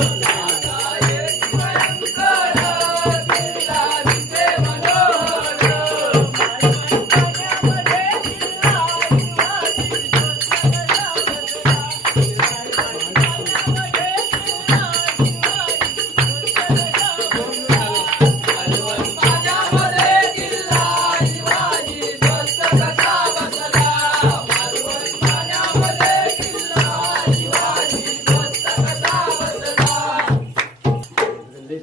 you.